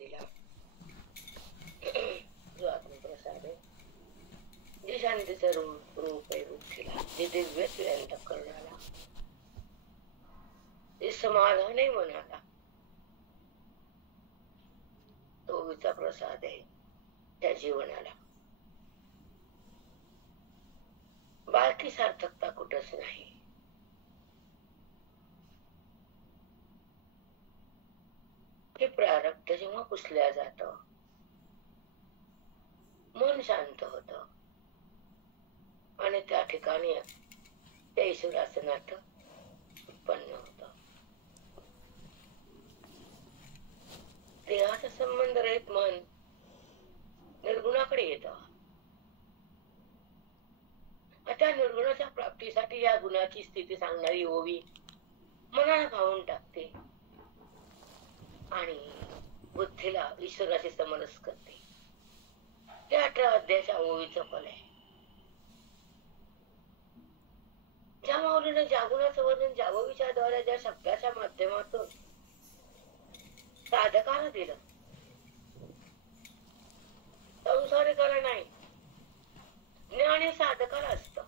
बुद्धीला जो आत्मप्रसाद आहे, जे शांतीचं रूप आहे बुद्धीला, जे दिव्यत्व आहे अंतःकरणाला, जे समाधान आहे मनाला, तो विचा प्रसाद आहे त्या जीवनाला. बाकी सार्थकता कुठंच नाही. हे प्रारब्ध जेव्हा पुसल्या जात, मन शांत होत आणि त्या ठिकाणी त्या ईश्वराचं नातं उत्पन्न होत. देहाचा संबंध रहित मन निर्गुणाकडे येत. आता निर्गुणाच्या प्राप्तीसाठी या गुणाची स्थिती सांगणारी ओवी मनाला भावून टाकते आणि बुद्धीला ईश्वराशी समरस करते. ते 18 अध्यायाच्या ओवीचं फल आहे. ज्या माऊलीने ज्या गुणाचं वर्णन ज्या ओवीच्या द्वारे ज्या शब्दाच्या माध्यमातून साधकाला दिलं, संसारिकाला नाही, ज्ञान हे साधकाला असतं.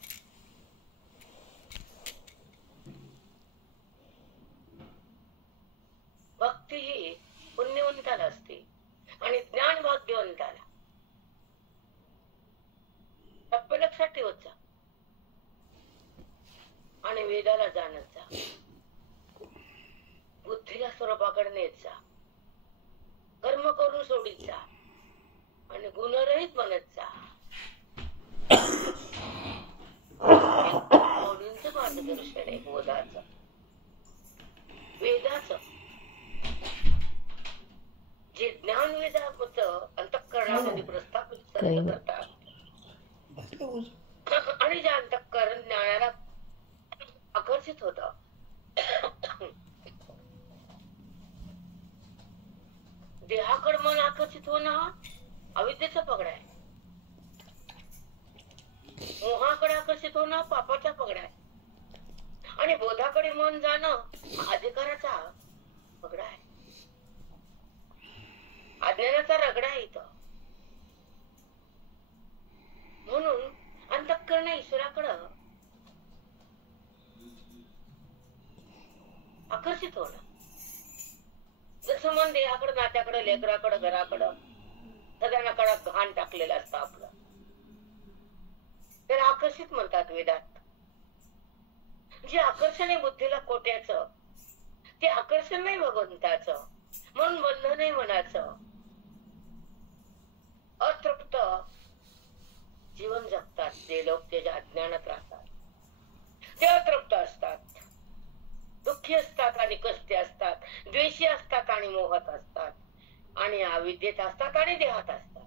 भक्ती ही पुण्यवंताला असते आणि ज्ञान भाग्यवंताला. टप्पे लक्षात ठेवत जा आणि वेदाला जाणत जा, बुद्धीला स्वरूपाकडे नेत जा, कर्म करून सोडित जा आणि गुणरहित बनत जा. माऊलींचं मार्गदर्शन आहे बोधाचं, वेदाचं. जे ज्ञान वेदाचं अंतःकरणामध्ये प्रस्थापित करतात आणि जे अंतःकरण ज्ञानाला आकर्षित होत, देहाकडे मन आकर्षित होणं हा अविद्येचा पगडा आहे. मोहाकडे आकर्षित होणं पापाचा पगडा आहे आणि बोधाकडे मन जाणं हा अधिकाराचा पगडा आहे, अज्ञानाचा रगडा आहे इथं. म्हणून अंतःकरण ईश्वराकडं आकर्षित होणं. जसं मन देहाकडं, नात्याकडं, लेकराकडं, घराकडं, सगळ्यांकडं घाण टाकलेलं असतं आपलं, त्याला आकर्षित म्हणतात वेदात. जे आकर्षण आहे बुद्धीला कोट्याचं, ते आकर्षण नाही भगवंताचं, म्हणून बंधन नाही मनाचं. अतृप्त जीवन जगतात जे लोक त्याच्या अज्ञानात राहतात, ते अतृप्त असतात, दुःखी असतात आणि कष्टी असतात, द्वेषी असतात आणि मोहात असतात, आणि अविद्येत असतात आणि देहात असतात.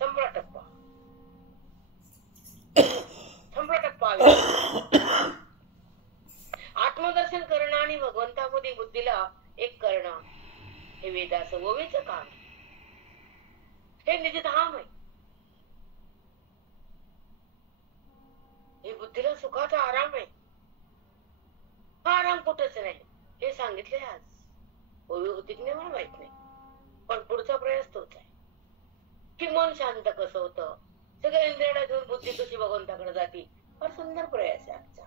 संप्रटप्पा संप्रटप्पा आत्मदर्शन करणं आणि भगवंतामध्ये बुद्धीला एक करणं हे वेदाचं ओवीचं काम. हे निजधाम आहे. हे बुद्धीला सुखाचा आराम आहे. हा आराम कुठंच नाही हे सांगितले आज. ओवी होती की नाही मला माहित नाही, पण पुढचा प्रयास तोच आहे की मन शांत कसं होतं, सगळ्या इंद्रियाला घेऊन बुद्धी कशी भगवंताकडे जाती. फार सुंदर प्रयास आहे आजचा.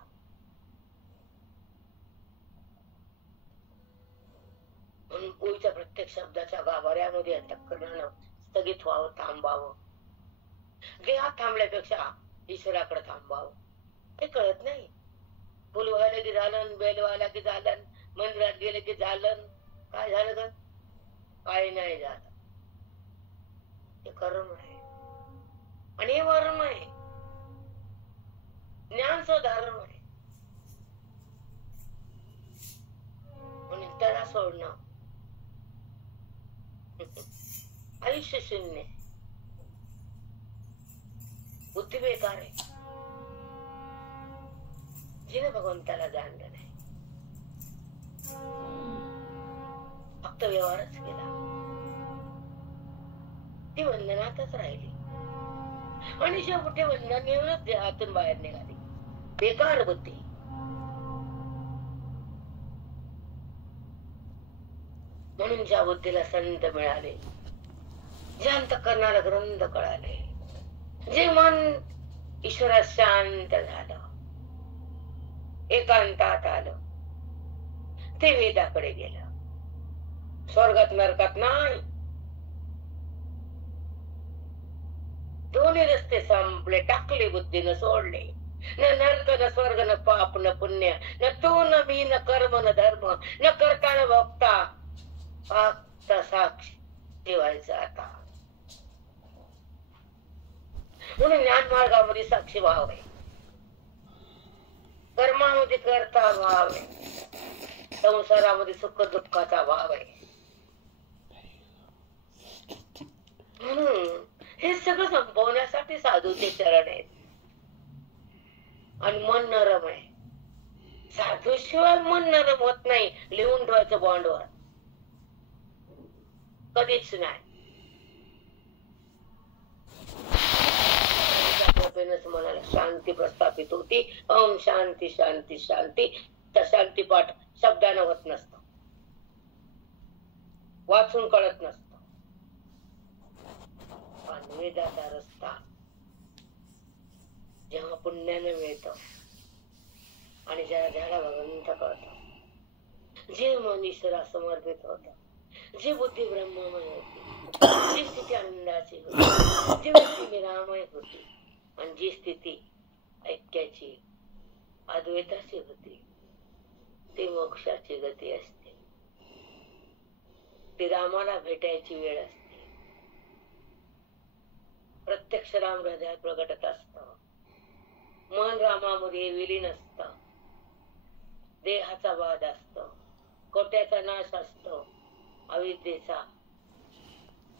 ओवीच्या प्रत्येक शब्दाच्या गाभाऱ्यामध्ये अंतःकरणानं स्थगित व्हावं, थांबावं. देहात थांबल्यापेक्षा ईश्वराकडे थांबावं. हे कळत नाही. फुल व्हायला की झालं, बेल व्हायला की झालं, मंदिरात गेले की झालं. काय झालं ग? काही नाही झालं. हे कर्म आहे आणि हे वर्म आहे. ज्ञान स्वधर्म आहे. म्हणून त्याला सोडणं आयुष्य शून्य, बुद्धी बेकार आहे. जिने भगवंताला जाणलं नाही, फक्त व्यवहारच केला, ती बंधनातच राहिली आणि शेवटी बंधन येऊनच देहातून बाहेर निघाली. बेकार बुद्धी. म्हणून ज्या बुद्धीला संत मिळाले, जे अंतःकरणाला ग्रंथ कळाले, जे मन ईश्वरात शांत झालं, एकांतात आलं, ते वेदाकडे गेलं. स्वर्गात नरकात नाही. दोन्ही रस्ते संपले, टाकले बुद्धीनं, सोडले. न नरक न स्वर्ग न पाप न पुण्य, न तू न मी न कर्म न धर्म, न करता न भोगता, फक्त साक्षी व्हायचं आता. म्हणून ज्ञान मार्गामध्ये साक्षी भाव आहे, कर्मामध्ये करता भाव आहे, संसारामध्ये सुख दुःखाचा भाव आहे. म्हणून हे सगळं संपवण्यासाठी साधूचे चरण आहेत. आणि मन नरम आहे. साधूशिवाय मन नरम होत नाही. लिहून ठेवायचं बॉन्डवर, कधीच नाही. मनाला शांती प्रस्थापित होती. ओम शांती शांती शांती. तर शांती पाठ शब्दानं होत नसतं, वाचून कळत नसतं. पण वेदाचा रस्ता जेव्हा पुण्यानं मिळत आणि ज्याला ज्याला भगवंत कळत, जे मन ईश्वरा समर्पित होत, जी बुद्धी ब्रह्ममय होती, जी स्थिती आनंदाची होती, जी वृत्ती निरामय होती, आणि जी स्थिती ऐक्याची अद्वैताची होती, ती मोक्षाची गती असते. ती रामाला भेटायची वेळ असते. प्रत्यक्ष राम हृदयात प्रगटत असत. मन रामामध्ये विलीन असत. देहाचा वाद असतो, कोट्याचा नाश असतो, अविद्येचा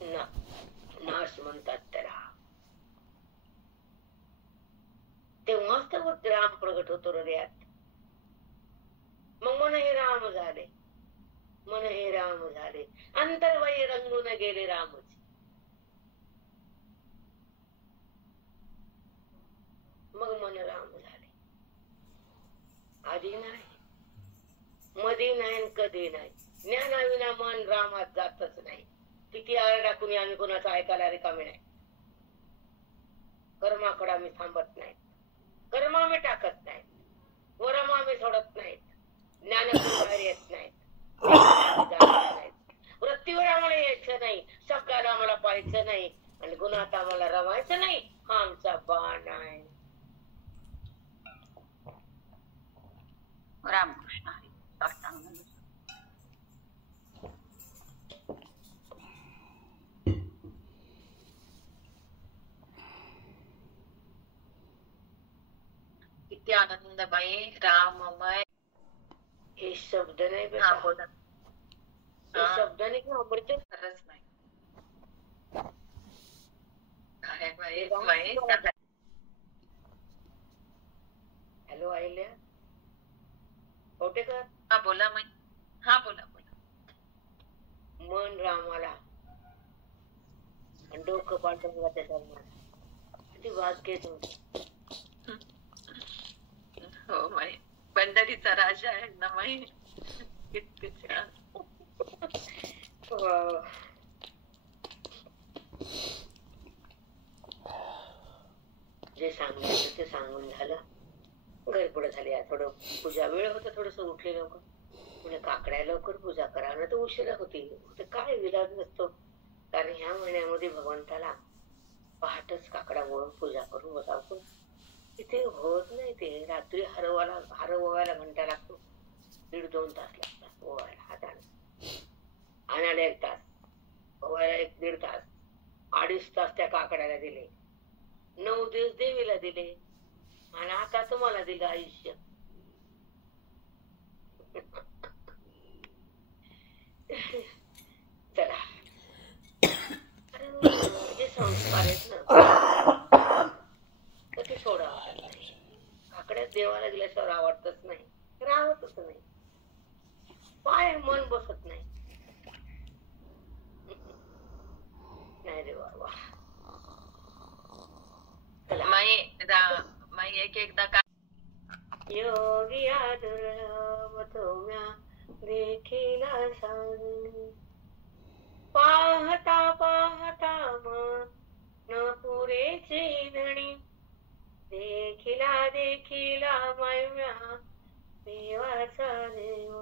नाश म्हणतात त्याला. तेव्हाच तर राम प्रगट होतो हृदयात. मग मन हे राम झाले, मन हे राम झाले, अंतर्वाई रंगून गेले रामच. मग मन राम झाले. आधी नाही, मध्ये नाही, कधी नाही. ज्ञानाविना मन रामात जातच नाही. किती आरडा कुणी आम्ही कोणाचं ऐकायला रिकामी नाही. कर्माकडे आम्ही थांबत नाही, कर्म आम्ही टाकत नाही, वरम आम्ही सोडत नाहीत, ज्ञानाकडे बाहेर येत नाहीत, वृत्तीवर आम्हाला यायचं नाही, शब्दाला आम्हाला पाहायचं नाही, आणि गुणात आम्हाला रमायचं नाही. हा आमचा बाण आहे. रामकृष्ण. किती आनंदमय राममय हे शब्द नाही बेटा, हे शब्द नाही किंवा अमृत खरंच नाही. काय हॅलो आईल्या कोटेकर. हा बोला माई. हा बोला बोला. मन रामाला डोकं पाठवलं त्याच्या किती भाग्य तुमचं. हो माई, पंढरीचा राजा आहे ना माई. किती छान. जे सांगायचं ते सांगून झालं. घर पुढे झाली. थोडं पूजा वेळ होता, थोडस उठले लवकर. म्हणजे काकड्या लवकर पूजा करा ना, तर उशिरा होती. काय विलाज नसतो, कारण ह्या महिन्यामध्ये भगवंताला पहाटच काकडा वळून पूजा करून बसावं. तिथे होत नाही. ते रात्री हरवायला घंटा लागतो. 1.5-2 तास लागतात ओवायला हाताने. आणायला 1 तास, ओवायला 1-1.5 तास, 2.5 तास त्या काकड्याला दिले. 9 दिवस देवीला दिले, आणि आता तुम्हाला दिलं आयुष्य. चला, जे संस्कार आहेत ना ते सोडावं नाही. काकड्यात देवाला दिल्याशिवाय आवडतच नाही, राहतच नाही. पाय मन बसत नाही. नाही रे बाबा. माई एकदा काय योगिया दुर्लभ तुम्या देखीला सांग, पाहता पाहता मन पुरेचे धणी, देखिला देखिला मायम्या देवाचा देव.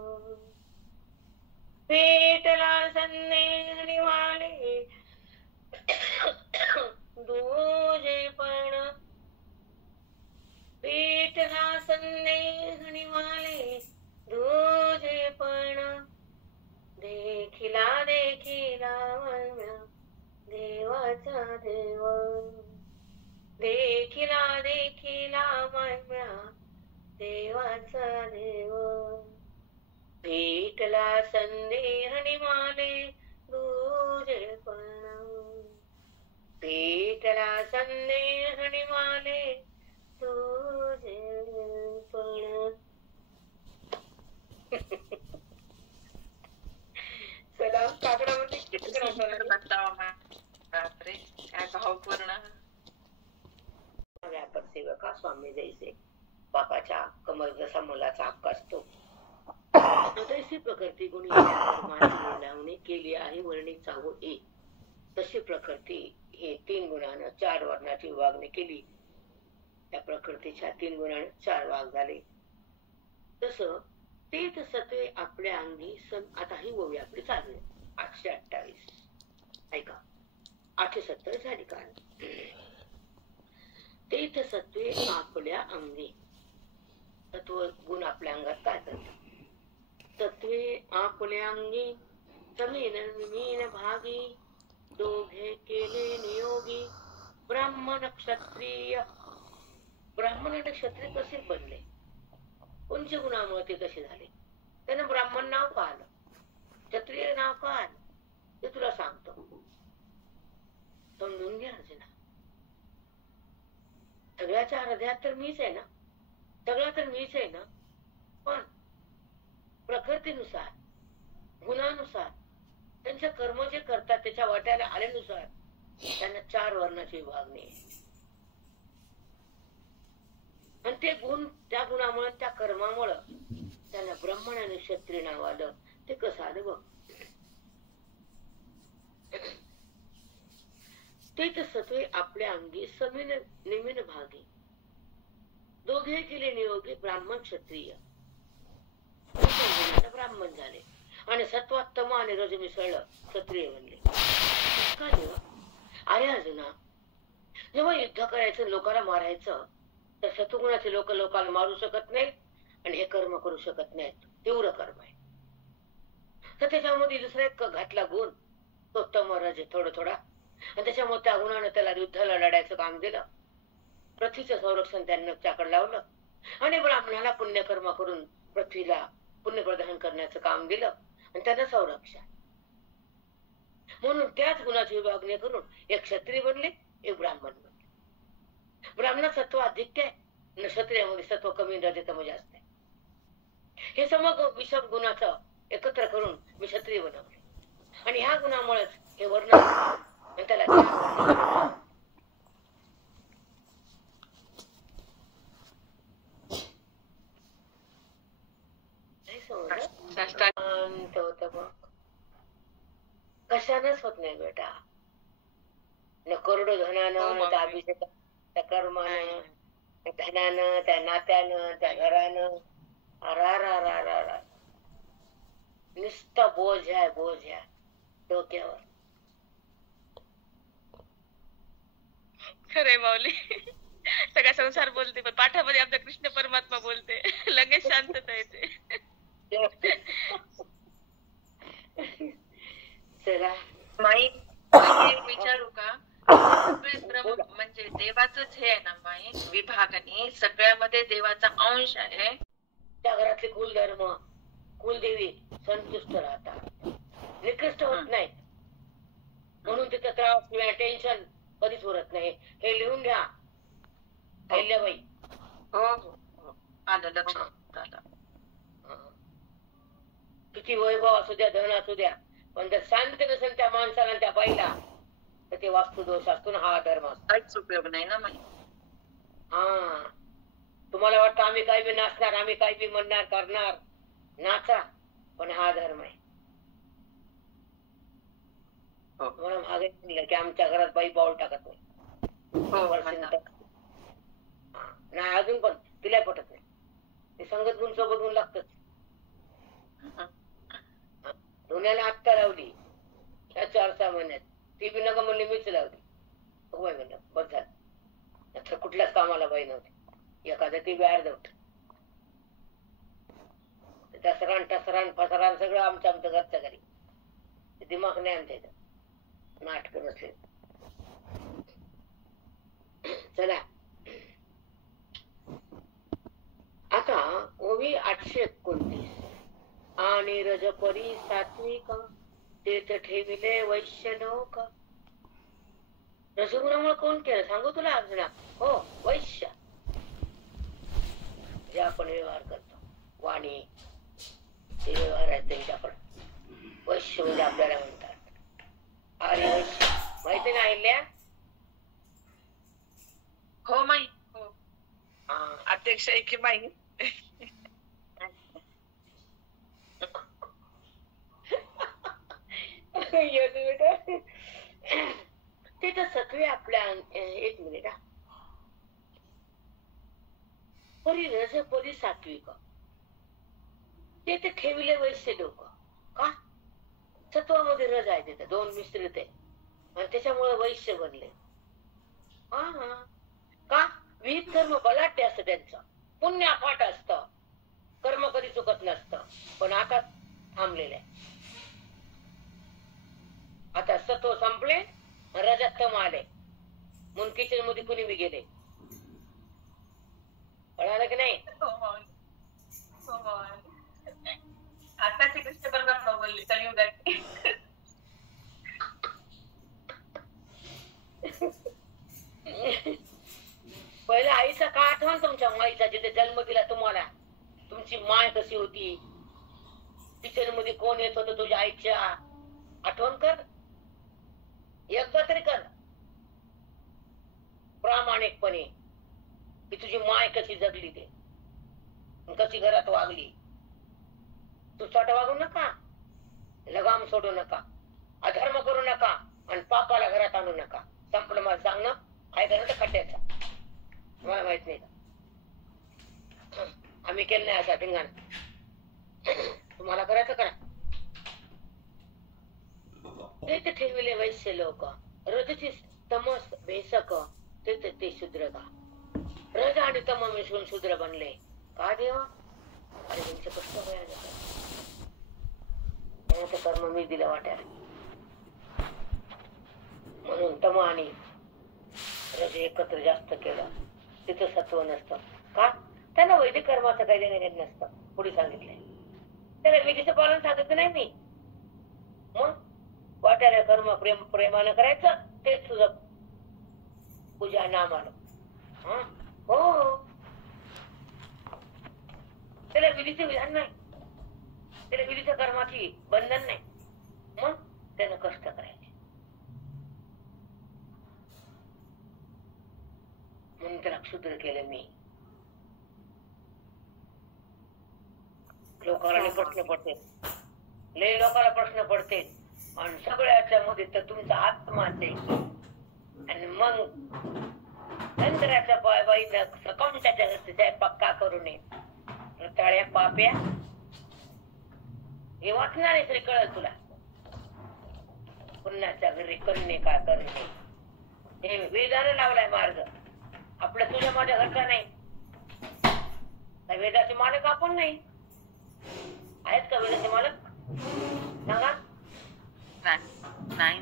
पेटला संदेहणी वाले दूजेपण, पेटला संदेहणी वाले दूजेपण, देखिला देखिला मायम्या देवाचा देव. देखिला देखिला मायम्या देवाचा देव. पेटला संदेहणी माले दूजेपण, पेटला संदेहणी माले दूजेपण. चला काकडामध्ये बापरे काय भावपूर्ण. व्यापार सेवका स्वामी जैसे बापाच्या कमल जसा मुलाचा हक्क असतो तशी प्रकृती गुणी लावणी केली आहे वर्णित चाहू एक. तशी प्रकृती हे 3 गुणानं 4 वर्णाची विभागणी केली. त्या प्रकृतीच्या 3 गुणानं 4 भाग झाले. तसं तेच सत्वे आपल्या अंगी आता ही ओवी आपली चालू आहे 828. ऐका 870 झाली का. तेच सत्वे आपल्या अंगी, तत्व गुण आपल्या अंगात काय करतात. तत्वे आपल्या अंगी समीन विमीन भागी, दोघे केले नियोगी ब्राह्मण क्षत्रिय. ब्राह्मण आणि क्षत्रिय कसे बनले, कोणत्या गुणामुळे ते कसे झाले. त्यानं ब्राह्मण नाव का आलं, क्षत्रिय नाव का आलं ते तुला सांगतो, समजून घ्या अर्जुना. सगळ्याच्या हृदयात तर मीच आहे ना, सगळं तर मीच आहे ना. पण प्रकृतीनुसार गुणानुसार त्यांचे कर्म जे करतात त्याच्या वाट्याला आल्यानुसार त्यांना 4 वर्णाची विभागणी आहे. आणि ते गुण त्या गुणामुळे त्या कर्मामुळे त्यांना ब्राह्मण आणि क्षत्रिय नाव आलं. ते कसं आलं बघ. तेच सत्वे आपल्या अंगी समीन निमीन भागी, दोघे केले नियोगी ब्राह्मण क्षत्रिय. ब्राह्मण झाले आणि सत्वात तम आणि रज मिसळलं क्षत्रिय बनले. अरे अर्जुना, जेव्हा युद्ध करायचं लोकांना मारायचं तर सत्वगुणाचे लोक लोकांना मारू शकत नाही आणि हे कर्म करू शकत नाहीत. तीव्र कर्म आहे. तर त्याच्यामध्ये दुसरा एक घातला गुण तो तम रज थोडा थोडा, आणि त्याच्यामुळे त्या गुणानं त्याला युद्धाला लढायचं काम दिलं. पृथ्वीचं संरक्षण त्यांनी त्याकडे लावलं आणि ब्राह्मणाला पुण्यकर्म करून पृथ्वीला पुण्य प्रदान करण्याचं काम दिलं आणि त्यांना संरक्षण. म्हणून त्याच गुणाची विभागणी करून एक क्षत्रिय बनले, एक ब्राह्मण बनले. ब्राह्मणात सत्व अधिक आहे आणि क्षत्रियामध्ये सत्व कमी रजतम जास्त आहे. हे समग्र विषम गुणाचं एकत्र करून मी क्षत्रिय बनवले आणि ह्या गुणामुळेच हे वर्ण त्याला कशानच होत नाही बेटा. न करोडो धनानं, त्या अभिषेक, त्या कर्मानं, त्या धनानं, त्या नात्यानं, त्या घरानं. नुसता बोझ आहे, बोझ आहे डोक्यावर. खरे माऊली, सगळा संसार बोलते पण पाठामध्ये आमचा कृष्ण परमात्मा बोलते. लगेच शांतता येते. चला माई विचारू का. म्हणजे देवाचंच हे आहे ना माई, विभागणी सगळ्यामध्ये देवाचा अंश आहे. त्या घरातले कुलधर्म कुलदेवी संतुष्ट राहतात, निकृष्ट होत नाहीत. म्हणून तिथं त्रास किंवा टेन्शन कधीच उरत नाही. हे लिहून घ्या अहिल्याबाई. हो हो आलं लक्षात आलं. किती वैभव असू द्या, धन असू द्या, पण जर शांत नसेल त्या माणसाला त्या बाईला तर ते वास्तू दोष असतो ना. हा धर्म काहीच उपयोग नाही ना माई. हा तुम्हाला वाटतं आम्ही काही बी नाचणार, आम्ही काही बी म्हणणार करणार, नाचा, पण हा धर्म आहे. मला मागे म्हणलं की आमच्या घरात बाई पाऊल टाकत नाही. नाही अजून पण तिला पटत नाही. ते संगत गुण सोबत गुण लागतच. धुण्याला आत्ता लावली ह्या 4-6 महिन्यात, ती बी नका म्हणली मीच लावली. बाई म्हणलं बस झालं. नंतर कुठल्याच कामाला बाई नव्हती. एखादं ती बी अर्धवट. टसरान टसरान फसरान सगळं आमच्या घरच्या घरी. दिमाग नाही आमच्या इथं. नाटक नसले. चला आता ओवी 829. आणि रजपरी सात्विक तीर्थ ठेविले वैश्य लोक. रजगुणामुळे कोण केलं सांगू तुला अर्जुना? हो, वैश्य. जे आपण व्यवहार करतो वाणी ते व्यवहार आहेत त्यांच्याकडे. वैश्य म्हणजे आपल्याला म्हणतात अरे वैश्य. माहिती ना अहिल्या? हो माई. हो अध्यक्ष आहे की माई. ते तर सगळे आपल्या 1 मिनिट परी रज परी सात्विक ते ठेविले वैश्य लोक. का? सत्वामध्ये रज आहे तिथे 2 मिश्रित आहे आणि त्याच्यामुळे वैश्य बनले. का? विहित कर्म बलाढ्य असतं त्यांचं. पुण्य अफाट असतं. कर्म कधी चुकत नसतं. पण आता थांबलेलं आहे. आता सत्व संपले, रजत तम आले. म्हणून किचन मध्ये कुणी बी गेले. कळालं की नाही? आताची गोष्ट बरोबर बोलली कलियुगाची. पहिला आईचा का आठवण तुमच्या माईचा जिथे जन्म दिला तुम्हाला. तुमची माय कशी होती, किचन मध्ये कोण येत होतं तुझ्या आईच्या. आठवण कर. एकदा तरी कर प्रामाणिकपणे की तुझी माय कशी जगली ते, कशी घरात वागली. तू चट वागू नका, लगाम सोडू नका, अधर्म करू नका आणि पापाला घरात आणू नका. संपलं मला सांगणं. काय करायचं खड्ड्याचा मला माहित नाही का? आम्ही केलं नाही असा धिंगाण. तुम्हाला करायचं करा. ते ठेविले वैश्य लोक. रजची तमस भेसक ते शूद्र का. रज आणि तम मिसळून शूद्र बनले. का देवा? अरे त्यांचे कष्ट त्यांचं कर्म मी दिलं वाट्याला. म्हणून तम आणि रज एकत्र जास्त केलं. तिथं सत्व नसतं. का? त्यांना वैदिक कर्माचं काही देणं नसतं. पुढे सांगितलंय त्याला विधीचं पालन सांगितलं नाही मी. मग वाट्याला कर्म प्रेमानं करायचं तेच तुझं पूजा नामानं. हो, त्याला विधीचं विधान नाही, त्याला विधीच्या कर्माची बंधन नाही. मग त्यानं कष्ट करायचे. म्हणून त्याला क्षुद्र केलं मी. लोकांना प्रश्न पडते, लय लोकांना प्रश्न पडते आणि सगळ्याच्या मध्ये तर तुमचा आत्माच आहे. आणि मग नंतराच्या बाईनं सकम त्याच्या घरचे पक्का करू नये. रताळ्या पाप्या हे वाचणार आहे तरी कळल तुला. पुन्हाच्या घरी करणे का करणे हे वेदाने लावलाय मार्ग. आपलं तुझ्या माझ्या घरचा नाही. वेदाचे मालक आपण नाही. आहेत का वेदाचे मालक? सांगा. नाही.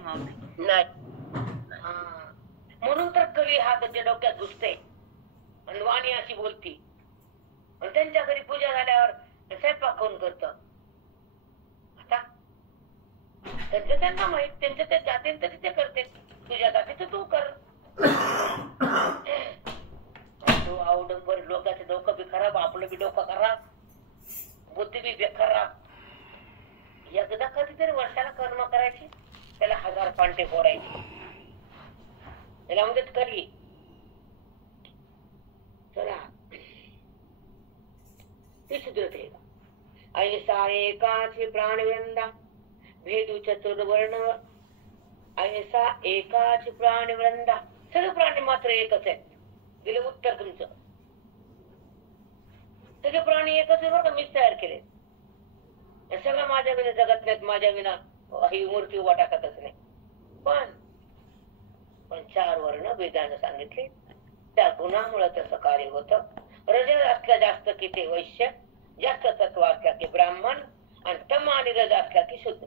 म्हणून तर कली हा त्याच्या डोक्यात घुसते आणि वाणी अशी बोलती. आणि त्यांच्या घरी पूजा झाल्यावर स्वयंपाक कोण करत? आता त्यांना माहित. त्यांच्या त्या जातीन तर ते करते. तुझ्या जातीचं तू कर. तू अवडंबर लोकांचं डोकं बी खराब, आपलं बी डोकं खराब, बुद्धी बी खराब. एकदा कधीतरी वर्षाला कर्म करायची, त्याला 1000 पांटे फोडायचे. त्याला मदत करी. चला ते सुधरते. ऐसा एकाचे प्राणवंदा भेदू चतुर्वर्ण ऐसा एकाच प्राणी वृंदा, सर्व प्राणी मात्र एकच आहेत. दिलं उत्तर तुमचं. सगळे प्राणी एकच आहे बरं, मीच तयार केले. सगळं माझ्या विना जगत नाहीत, माझ्या विना ही मूर्ती उभा टाकतच नाही. पण 4 वर्ण वेदाने सांगितले, त्या गुणामुळे तसं कार्य होतं. रज असला जास्त की ते वैश्य, जास्त सत्व असला की ब्राह्मण, आणि तम आणि रज असला की शूद्र.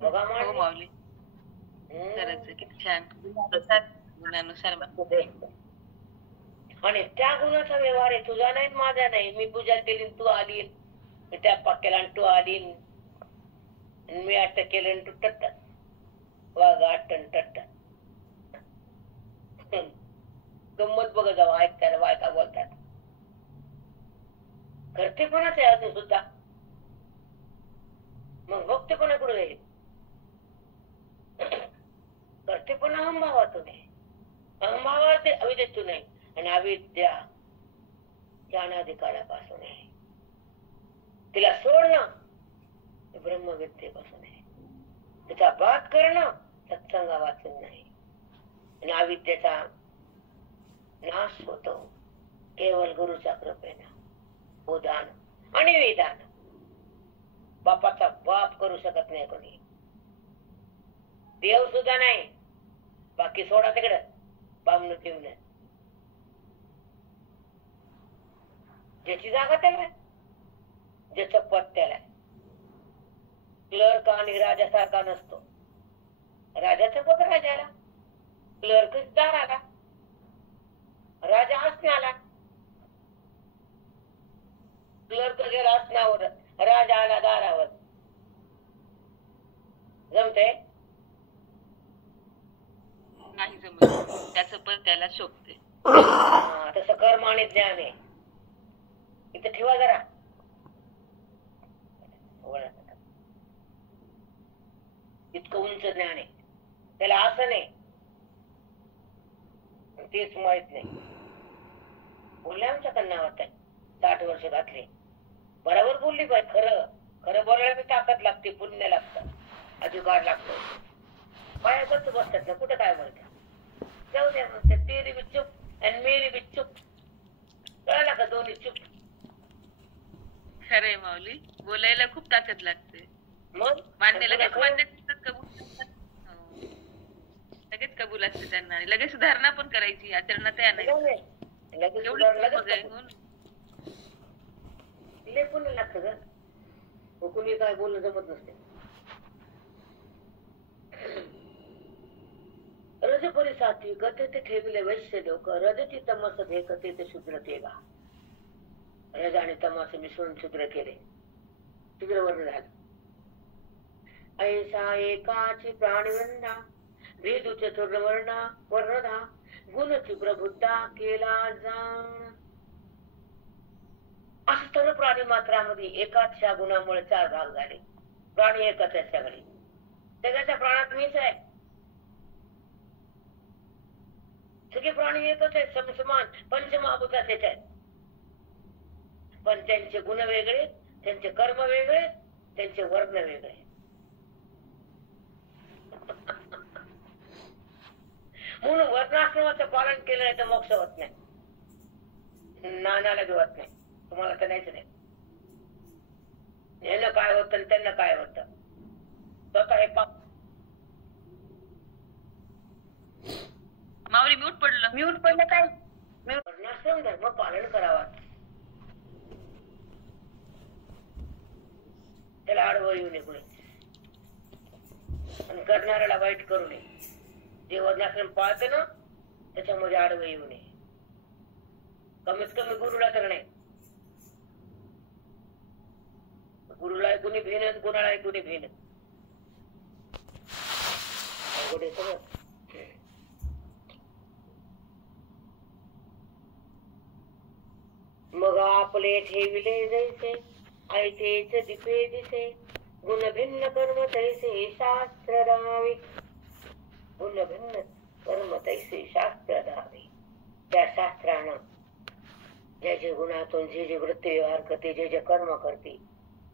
बघा माऊली, किती छान गुणानुसार. आणि त्या गुणाचा व्यवहार आहे, तुझा नाही माझा नाही. मी पूजा केली तू आली, त्या पाक्याला तू आली, मी आठ केलं तू टट्ट वाघ 8 टन टट्ट. गंमत बघ जाऊ, ऐकताना बायका बोलतात. करते कोणाच आहे अजून सुद्धा. मग भक्ती कोणाकडून येईल? करते पण अहंभावातून आहे. अहंभावात अविद्येतून आहे, आणि अविद्या ज्ञानाधिकारापासून आहे. तिला सोडणं ब्रह्मविद्येपासून आहे. त्याचा बात करणं सत्संगा वाचून नाही. आणि अविद्येचा नाश होतो केवळ गुरुच्या कृपेनं. उदान आणि वेदान. बापाचा बाप करू शकत नाही कोणी, देव सुद्धा नाही. बाकी सोडा तिकडं, बामणू ठेवून. ज्याची जागा त्याला, ज्याचं पद त्याला. क्लर्क आणि राजासारखा नसतो. राजाचं पद राजाला, क्लर्क दाराला, राजा आसनाला. क्लर्क गेला आसनावर, राजा आला दारावर. जमते नाही जमत, त्याचं पण त्याला शोभते. तसं कर्म आणि ज्ञान आहे. इथं ठेवा जरा. इतकं उंच ज्ञान आहे, त्याला असं नाही. तेच माहित नाही. बोलले आमच्या कन्नावत 60 वर्ष घातले. बरोबर बोलली बाई. खरं खरं बोलायला मी ताकद लागते, पुण्य लागतं, अधिकार लागतो. पाया करतो बसतात ना, कुठं काय बोलतात. जाऊ द्या म्हणतात, तेरी बी चुप आणि मेरी बी चुप. कळाला का? दोन्ही चुप. खरंय माऊली, बोलायला खूप ताकद लागते. मग मान्य लगेच लगेच कबूल असते त्यांना, आणि लगेच सुधारणा पण करायची, आचरणात आणायची. लेपून लागतं ग, कुणी काय बोलणं जमत नसते. रज परिसाती गते ते ठेविले वैश्य लोक, रजती तमस भेकते ते शूद्र तेगा. रज आणि तमास मिसळून शूद्र केले, शूद्र वर्ण झाले. ऐसा एकाची प्राणीवृंदा, भेदू चतुर्वर्णा वर्णदा, गुणची प्रबुद्धा केला जाण. असं सर्व प्राणी मात्रामध्ये एकाच ह्या गुणामुळे 4 भाग झाले. प्राणी एकच आहे सगळे, सगळ्याच्या प्राणात मीच आहे. सगळे प्राणी एकच आहेत, समसमान पंचमहाभूताचे आहेत. पण त्यांचे गुण वेगळे, त्यांचे कर्म वेगळे, त्यांचे वर्ण वेगळे. म्हणून वर्णाश्रमाचं पालन केलं नाही तर मोक्ष होत नाही, नानाला बी होत नाही. तुम्हाला तर नाहीच नाही. यानं काय होतं आणि त्यांना काय होतं, स्वतः हे पाप. माऊली म्यूट पडलं काय? वर्णाश्रम धर्म पालन करावा, त्याला आडवं येऊ नये कुणी, आणि करणाऱ्याला वाईट करू नये. जे वर्णाश्रम पाळते ना त्याच्यामध्ये आडवं येऊ नये. कमीत कमी गुरुला तर नाही. गुरुला कुणी भेन, गुणाला कुणी भेन. मग आपले ठेविले जैसे, ऐतेच दिपे दिसे, गुण भिन्न कर्म तैसे शास्त्र रावे. गुण भिन्न कर्म तैसे शास्त्र रावे. त्या शास्त्रानं ज्या जे गुणातून जे जे वृत्ती व्यवहार करते, जे जे कर्म करते,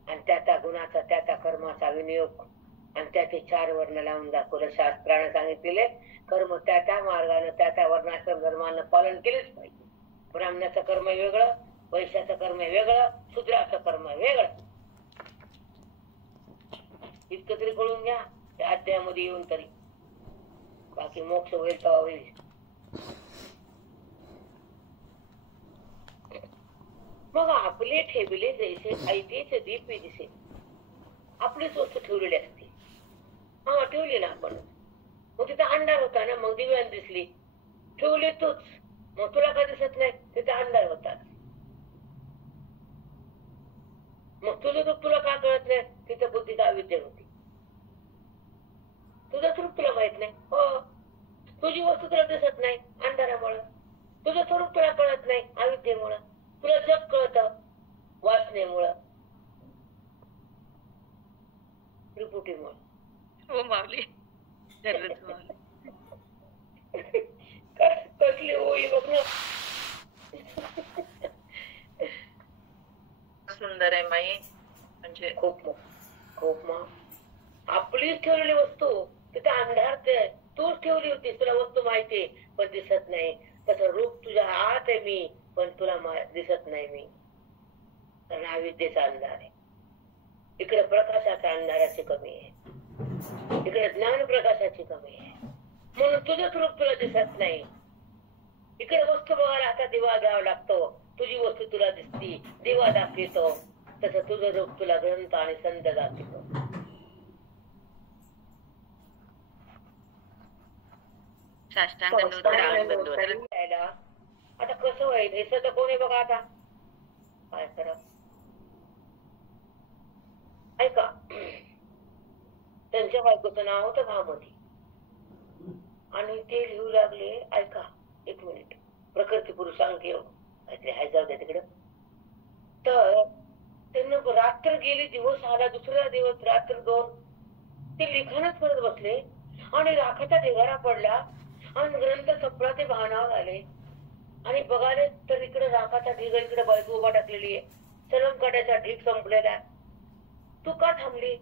आणि त्या गुणाचा त्या कर्माचा विनियोग आणि त्या 4 वर्ण लावून दाखवलं. शास्त्राने सांगितलेले कर्म त्या मार्गाने त्या वर्णाश्रम धर्मानं पालन केलेच पाहिजे. ब्राह्मणाचं कर्म वेगळं, वैश्याचं कर्म वेगळं, शूद्राचं कर्म वेगळं. इतकं तरी कळून घ्या त्या अध्यायामध्ये येऊन तरी. बाकी मोक्ष होईल तेव्हा होईल. मग आपले ठेवले जैसे ऐतेच दीप दिसे. आपलीच वस्तू ठेवलेली असते. हा ठेवली ना आपण. मग तिथे अंधार होता ना, मग दिव्यान दिसली. ठेवली तूच, मग तुला काय दिसत नाही, तिथे अंधार होता. मग तुला काय कळत नाही, तिथे बुद्धीचा अविद्या होती. तुझं स्वरूप तुला माहित नाही. हो, तुझी वस्तू तुला दिसत नाही अंधारामुळे. तुझं स्वरूप तुला कळत नाही अविद्येमुळे. तुला जग कळत वासनेमुळं, त्रिपुटीमुळे. हो माऊली. कसली होई बघ ना. सुंदर आहे माई. म्हणजे खूप आपलीच ठेवलेली वस्तू तिथे अंधार तूच ठेवली होती. तुला वस्तू माहिती पण दिसत नाही. तसं रूप तुझ्या आत आहे मी, पण तुला दिसत नाही मी. कारण अविद्येचा अंधार आहे. इकडे प्रकाशाचा अंधाराची कमी आहे, इकडे ज्ञान प्रकाशाची कमी आहे. म्हणून तुझं रूप तुला दिसत नाही. इकडे वस्तू बघायला आता दिवा घ्यावा लागतो. तुझी वस्तू तुला दिसती, दिवा दाखवतो. तसं तुझं रूप तुला ग्रंथ आणि संत दाखवतो. आता कसं होईल हे सगळं कोणी बघा. आता काय करा ऐका. त्यांच्या बायकोचं नाव होतं भामती आणि ते लिहू लागले. ऐका 1 मिनिट. प्रकृती पुरुषांक योग काहीतरी हाय, जाऊ द्या तिकडं. तर त्यांना रात्र गेली, दिवस आला, दुसरा दिवस, रात्र 2. ते लिखाणच करत बसले आणि राखाचा ढिगारा पडला आणि ग्रंथ सपळा ते भानावर आले आणि बघाले तर इकडे राखाचा ढिगा, इकडे बायको उभा टाकलेली आहे. सलम काढायचा ढीग संपलेला. तू का थांबली?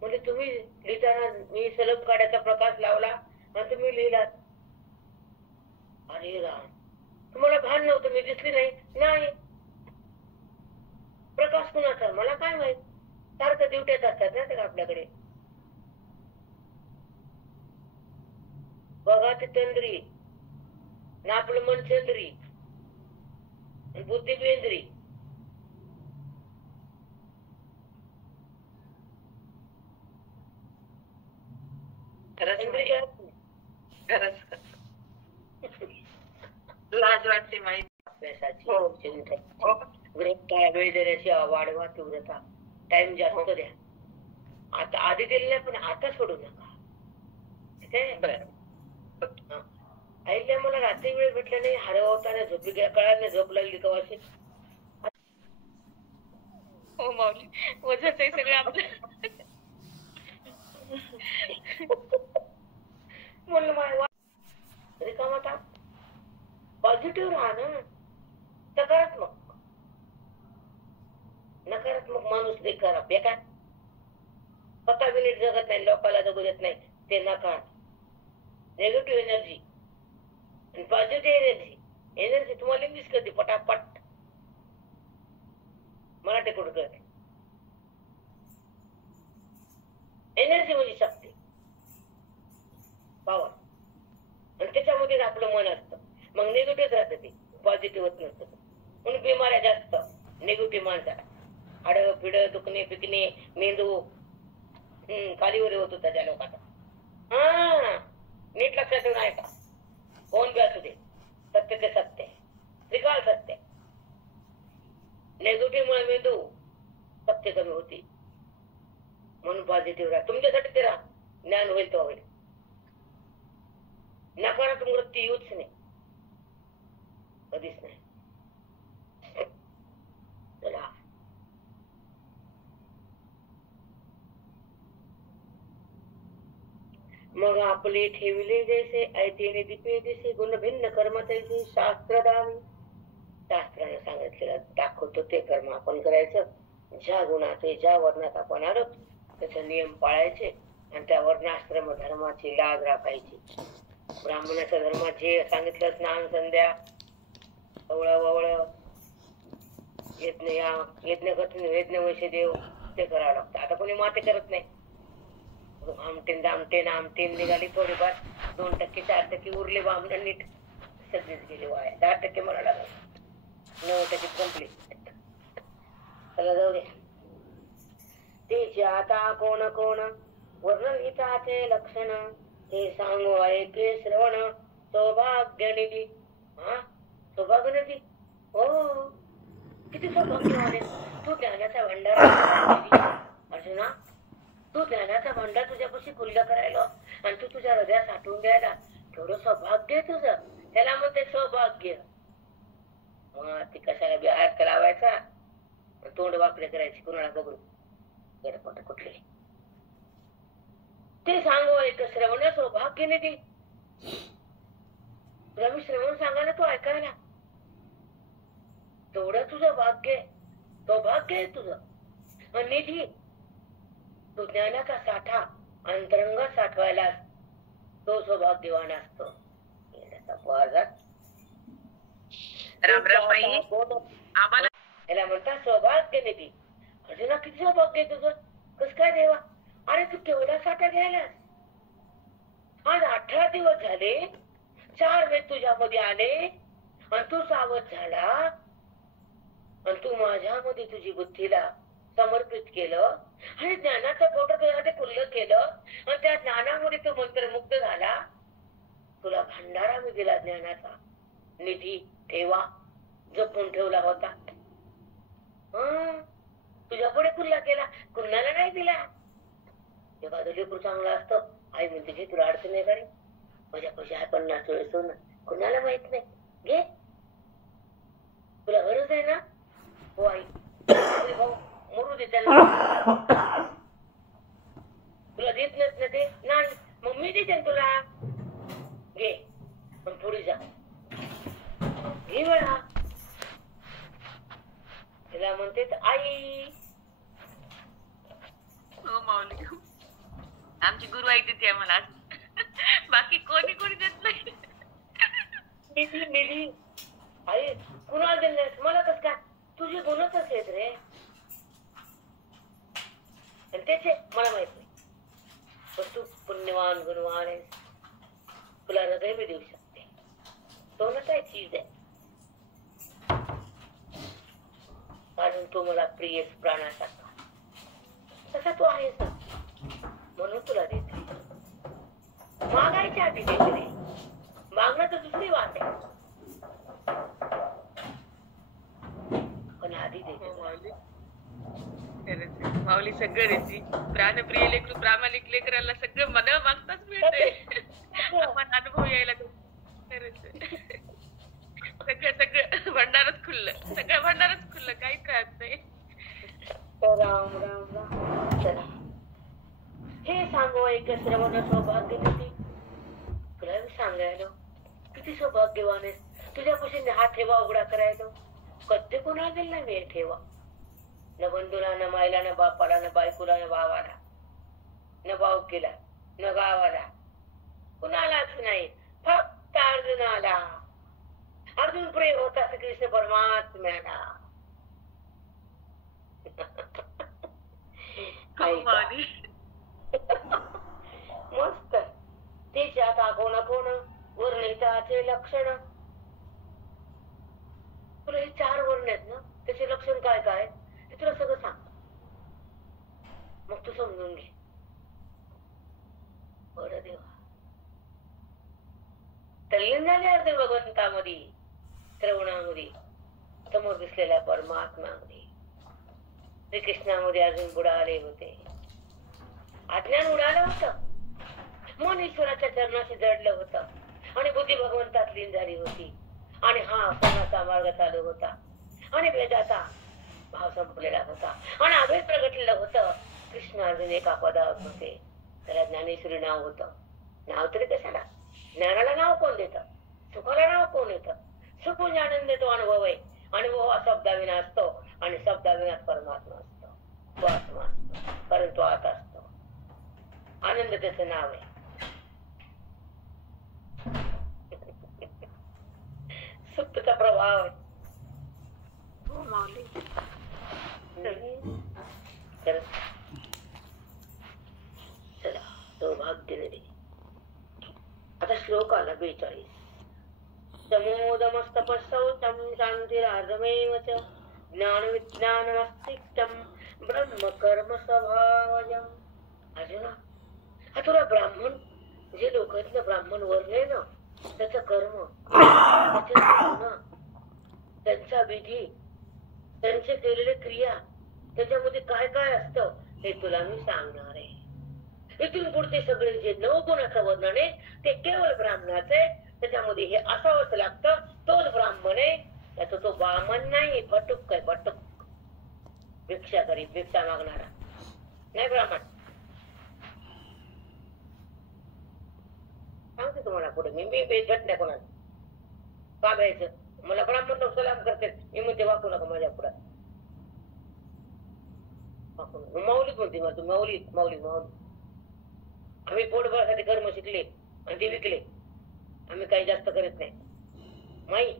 म्हणजे तुम्ही लिहिताना मी सलम काढायचा प्रकाश लावला आणि तुम्ही लिहिलात. अरे राम, तुम्हाला भान नव्हतं, मी दिसली नाही. प्रकाश कुणाचा मला काय माहित. सारखं ड्युट्याच असतात ना ते आपल्याकडे. बघा ती तंद्री ना, आपलं मन चंद्री, बुद्धी बेंद्री. लाज वाटते माहिती. अभ्यासाची वेळ देण्याची वाढवा तीव्रता. टाइम जास्त द्या. आता आधी दिलेला पण आता सोडू नका. ऐकल्या मला रात्री वेळ भेटला नाही. हरवताना झोपी कळायला झोप लागली कवाशी. हो माऊली, वजच आहे सगळं आपलं. म्हणलं माय रिकामा पॉझिटिव्ह राहा ना. सकारात्मक. नकारात्मक माणूस बेकार. स्वतः मिनिट जगत नाही, लोकांना जगू देत नाही. ते नकार. नेगेटिव्ह एनर्जी आणि पॉझिटिव्ह एनर्जी तुम्हाला इंग्लिश करते पटापट. मराठी कुठं कळते. एनर्जी म्हणजे शक्ती, पॉवर. आणि त्याच्यामध्ये आपलं मन असतं. मग निगेटिव्ह राहतं, ते पॉझिटिव्ह होत नसतं. म्हणून बिमाऱ्या जास्त निगेटिव्ह माणसाला. हाडं फिडं दुखणे पिकणे, मेंदू खालीवर होत होता त्या लोकांना. हा नीट लक्षात ठेवून ऐका. कोण बी असू दे, सत्य ते सत्य, त्रिकाळ सत्य. नेगेटिव्ह मुळे मेंदू सत्य कमी होती. म्हणून पॉझिटिव्ह राहा. तुमच्यासाठी ते राहा. ज्ञान होईल तो होईल. नकारात्मक वृत्ती येऊच नाही, कधीच नाही. चला मग आपले ठेवले जैसे ऐतेने दिपे दिसे गुण भिन्न कर्म तैसे शास्त्रदानी. शास्त्राने सांगितलेलं दाखवतो ते कर्म आपण करायचं ज्या गुणाचे ज्या वर्णात आपण आलो त्याचे नियम पाळायचे आणि त्या वर्णाश्रम धर्माची लाज राखायची. ब्राह्मणाच्या धर्मात जे सांगितलं स्नान संध्या ववळ यज्ञ कठीण यज्ञ वैश्य देव ते करावं लागतं. आता कोणी माते करत नाही. आमटेन निघाली थोडीफार 2% 4% उरले ब्राह्मण नीट सगळीच गेली वाया. 10% मला लागत 9% कंप्लीट. चला जाऊ द्या. ते आता कोण कोण वर्णविताचे लक्षण हे सांगू ऐके श्रवण सौभाग्य निधी. सौभाग्य निधी हो किती सौभाग्यवान आहे तू. ज्ञानाचा भंडार अर्जुना, तू ज्ञानाचा भंडार तुझ्यापाशी खुल्ला करायला आणि तू तुझ्या हृदयात साठवून घ्यायला थोडं सौभाग्य आहे तुझं. त्याला म्हणते सौभाग्य. मग ती कशाला बिहार लावायचा तोंड वाकडे करायची कुणाला बघून गडपट कुठले. ते सांगू एक श्रवण सौभाग्य निधी. तुला मी श्रवण सांगायला तू ऐकायला तेवढं तुझं भाग्य सौभाग्य आहे तुझं. निधी तो ज्ञानाचा साठा अंतरंगात साठवायला तो सौभाग्यवान असतो. आम्हाला याला म्हणतात सौभाग्य निधी. अर्जुना किती सौभाग्य तुझं. कस काय देवा. अरे तू केवढा साठा घ्यायलास. आज 18 दिवस झाले 4 वेद तुझ्यामध्ये आले आणि तू सावध झाला आणि तू माझ्यामध्ये तुझी बुद्धीला समर्पित केलं आणि ज्ञानाचा पोट तुझ्यासाठी खुल्लं केलं आणि त्या ज्ञानामध्ये तू मंत्रमुग्ध झाला. तुला भंडारा मी दिला ज्ञानाचा निधी ठेवा जपून ठेवला होता. तुझ्या पुढे खुल्ला केला कुणाला नाही दिला. एखादं लेकरू चांगला असतं आई म्हणते घे तुला अडचण नाही का रे. माझ्या पैसे आहे 50 वेळेस सोनं कुणाला माहित नाही घे तुला गरज आहे ना. हो आई भाऊ मरू दे त्याला तुला देत नसलं ते नाही मग मी देते तुला घे पण पुढे जा घे वेळा. तिला म्हणते आई. हो माऊली आमची गुरु आई देते आम्हाला बाकी कोणी देत नाही. निधी आई कुणाला देणार मला कस काय. तुझे गुणच आहेत रे आणि त्याचे मला माहित नाही. पण तू पुण्यवान गुणवान आहेस. तुला हृदय मी देऊ शकते. सोनं काय चीज आहे कारण तो मला प्रिय प्राणासारखा तसा तू आहेस म्हणून तुला देते. मागायच्या आधी देते रे. मागणं तर दुसरी बात आहे पण आधी देते. माऊली सगळं देते. प्राणप्रिय लेकरू प्रामाणिक लेकराला सगळं मन मागताच मिळते. अनुभव यायला सगळं भंडारच खुल्लं. सगळं भंडारच खुल्लं काहीच राहत नाही. राम राम राम. चला हे सांगू एक श्रवण सौभाग्य निधी. तुला मी सांगायलो किती सौभाग्यवान आहेस. तुझ्यापाशी हा ठेवा उघडा करायलो कधी कोणाला दिला नाही मी ठेवा. न बंधूला न मायला न बापाला न बायकोला न भावाला न भाऊकीला न गावाला कुणालाच नाही फक्त अर्जुनाला. अर्जुन प्रिय होता कृष्ण परमात्म्याला. मस्त. तेच आता कोण कोण वर्णिताचे लक्षण. तुला हे 4 वर्ण आहेत ना त्याचे लक्षण काय काय हे तुला सगळं सांग मग तू समजून घे. बरं देवा तल्लीन झाले अर्जुन भगवंतामध्ये श्रवणामध्ये समोर दिसलेल्या परमात्म्यामध्ये. श्रीकृष्णामध्ये अर्जुन बुडाले होते. अज्ञान उडालं होतं. मन ईश्वराच्या चरणाशी जडलं होतं आणि बुद्धी भगवंतात लीन झाली होती आणि हा सोनाचा मार्ग चालू होता आणि वेदाचा भाव संपलेला होता आणि अभेद प्रगटलेलं होतं. कृष्ण अर्जुन एका पदावर होते. त्याला ज्ञानेश्वरी नाव होतं. नाव तरी कशाला. ज्ञानाला नाव कोण देतं. सुखाला नाव कोण देतं. सुख म्हणजे आनंद देतो अनुभव आहे. अनुभव हा शब्दाविना असतो आणि शब्दाविना परमात्मा असतो. तो आत्मा असतो, कारण तो आत असतो. आनंद त्याचं नाव आहे. सुप्तचा प्रभाव आहे. चला सौभाग्य नदी. आता श्लोक आला 42. समोदमस्तपस्सौचं शान्तिरार्धमेव च ज्ञानविज्ञानमस्तिष्ठं ब्रह्म कर्म स्वभावजम्. अर्जुना, हा तुला ब्राह्मण जे लोक आहेत ना, ब्राह्मण वर्ण आहे ना, त्याचं कर्म, त्याचे भावना, त्यांचा विधी, त्यांचे केलेले क्रिया, त्याच्यामध्ये काय काय असतं हे तुला मी सांगणार आहे. इथून पुढचे सगळे जे 9 गुणाचं वर्णन आहे ते केवळ ब्राह्मणाचे. त्याच्यामध्ये हे असावंच लागतं, तोच ब्राह्मण आहे. त्याचा तो ब्राह्मण नाही, बटुक काय बटुक, भिक्षा करी, भिक्षा मागणारा नाही ब्राह्मण. सांगते तुम्हाला पुढे मी भेट नाही कोणाला का घ्यायचं. मला ब्राह्मण लोक सलाम करते, मी म्हणते वाकू नका माझ्या पुढे. माऊलीच म्हणते मला, तू माऊली माऊली माऊली. आम्ही पोटभरासाठी कर्म शिकले आणि ते विकले. आम्ही काही जास्त करत नाही. माई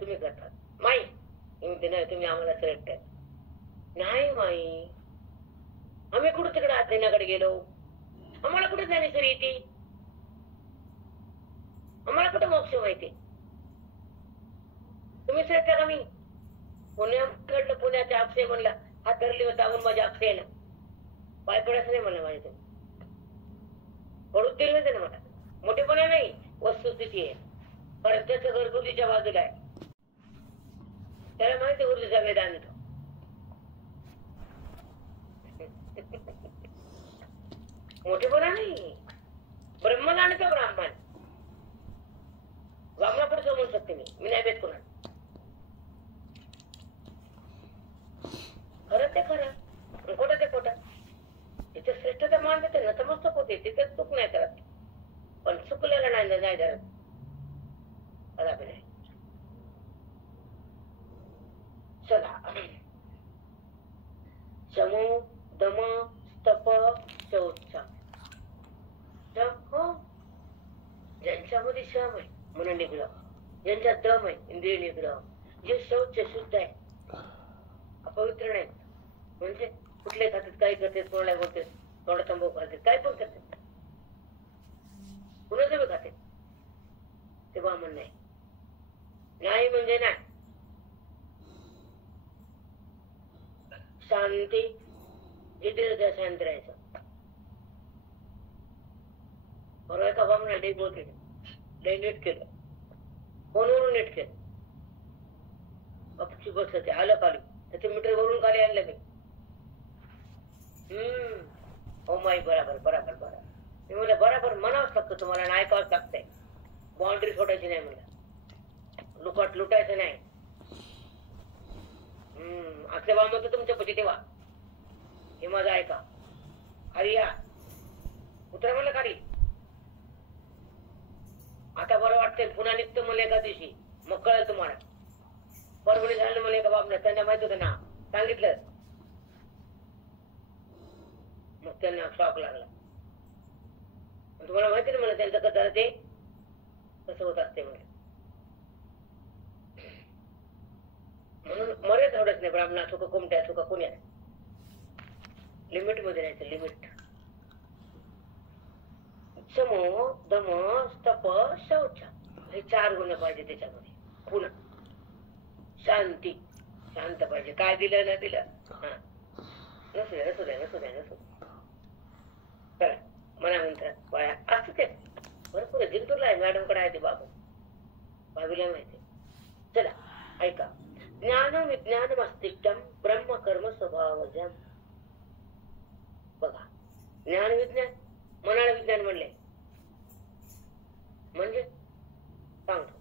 तुम्ही करतात, माई म्हणते नाही तुम्ही आम्हाला सिलेक्ट नाही. माई आम्ही कुठं तिकडे आत्रेनाकडे गेलो, आम्हाला कुठे ज्ञानेश्वरी येते, आम्हाला कुठं मोक्ष माहिती. तुम्ही सिलेक्ट का? मी पुण्याकडलं, पुण्याच्या आपसे म्हणला हात धरली होता म्हणून माझ्या आपसे ना पाय पडायचं नाही म्हणलं माझ्या. पडूच दिलं ना मला. मोठेपणा नाही, वस्तुस्थिती आहे. कारण त्याचं घर गुरुजीच्या बाजूला आहे, त्याला माहिती गुरुजीचा वेदांत. मोठेपणा नाही, ब्रह्मन आणि तो ब्राह्मण. ब्राह्मणापुढे म्हणू शकते मी नाही भेट कोणा. खरं ते खरं, खोटं ते खोटं. तिथे श्रेष्ठता मान देते ना, समजत होते तिथे चूक नाही करत. पण चुकलेलं नाही धरत कदापि नाही. चला, शमो दम तप शौच. ज्यांच्यामध्ये शम आहे मन निग्रह, ज्यांच्यात दम आहे इंद्रिय निग्रह, जे शौच शुद्ध आहे, अपवित्र नाही. म्हणजे कुठले खातात, काही करते, कोणाला बोलते, तोंड तंबाखू खाते, काय पण करते, कुणाचं बी खाते, ते ब्राह्मण नाही. नाही म्हणजे नाही. शांती, जिथे शांत राहायचं. बरोबर का ब्राह्मण डे बोलते, डे नीट केलं, फोनवरून नीट केलं, गपची बसलं, ते आलं खाली, त्याचे मीटर वरून खाली आणलं मी. हो माई बराबर बराबर बराबर. मी म्हणलं बराबर म्हणावंच लागतं तुम्हाला, नाही ऐकावंच लागतंय. बाउंड्री सोडायची नाही म्हणलं, लुकाट लुटायचं नाही. अक्षय बाबा तर तुमच्या पती तेव्हा हे माझं ऐका. खाली या, उतरा म्हणलं खाली. आता बरं वाटतंय, पुन्हा निघतो मला एका दिवशी, मग कळेल तुम्हाला. परभणी झालं मला एका बाबा, त्यांना माहित होतं ना, सांगितलं. मग त्यांना शॉक लागला. तुम्हाला माहिती ना मला त्यांचं कसं ते कसं होत असते मला. म्हणून मरे थोडंच नाही, ब्राह्मण असो का कोमट्या असो का कोण्या, लिमिट मध्ये राहायचं. लिमिट. समो दम तप शौच, हे 4 गुण पाहिजे त्याच्यामध्ये. पुन्हा शांती, शांत पाहिजे. काय दिलं ना दिलं, नसू द्या नसू द्या नसू द्या नसू चला मना म्हणतात पाया असू द्या. भरपूर जिंतूरला आहे, मॅडम कडे आहे ते बाबू, भावीला माहिती. चला ऐका. ज्ञान विज्ञान मस्तिष्कम ब्रह्म कर्म स्वभावजम. बघा, ज्ञान विज्ञान, मनाला विज्ञान म्हणले म्हणजे सांगतो.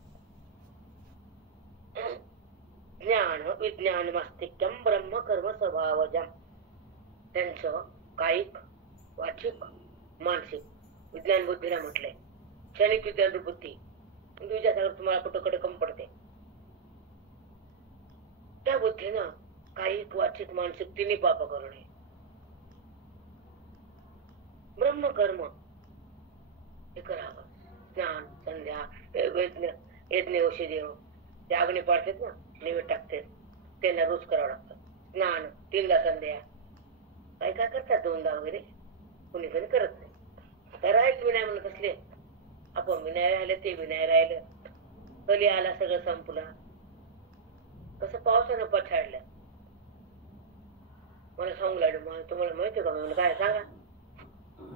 ज्ञान विज्ञान मस्तिष्कम ब्रह्म कर्म स्वभावजम. त्यांचं कायिक, वाचिक, मानसिक विज्ञान बुद्धीला म्हटलंय. क्षणिक विज्ञान बुद्धी विचार तुम्हाला कुठं कडे कम पडते. त्या बुद्धीनं कायिक, वाचिक, मानसिक तिन्ही पाप करू नये. ब्रह्मकर्म हे करावं. स्नान, संध्या, यज्ञ औषधी ते अग्नी पाडतात ना, निवेद टाकतात, त्यांना रोज करावं लागतं. स्नान 3दा संध्या, काय काय करतात 2दा वगैरे, कुणी कोणी करत नाही. राहायच विनाय म्हणत असले, आपण विनाय राहिलं ते विनाय राहिलं, कली आला सगळं संपलं. कसं पावसानं पछाडलं. मला सांगू लागलं, तुम्हाला माहिती का? म्हणलं काय सांगा.